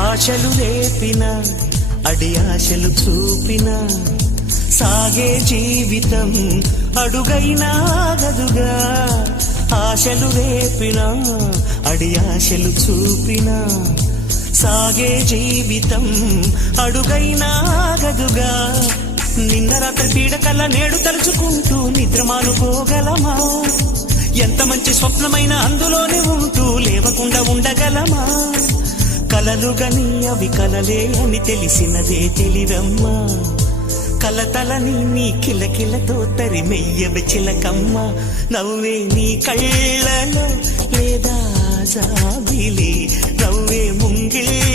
ఆశలు రేపిన అడి ఆశలు చూపిన సాగే జీవితం అడుగైనా ఆగదుగా. ఆశలు రేపిన అడి ఆశలు చూపిన సాగే జీవితం అడుగైనా ఆగదుగా. నిన్న రాత్రి పీడకల్లా నేడు తలుచుకుంటూ నిద్రమానుకోగలమా? ఎంత మంచి స్వప్నమైన అందులోనే ఉంటూ లేవకుండా ఉండగలమా? కలలుగని అవి కలలే అని తెలిసినదే తెలివమ్మా. కలతలని నీ కిలకిలతో తరిమెయ్యవి చిలకమ్మ. నవ్వే నీ కళ్ళలో లేదా జాబిలి, నవ్వే ముంగిల్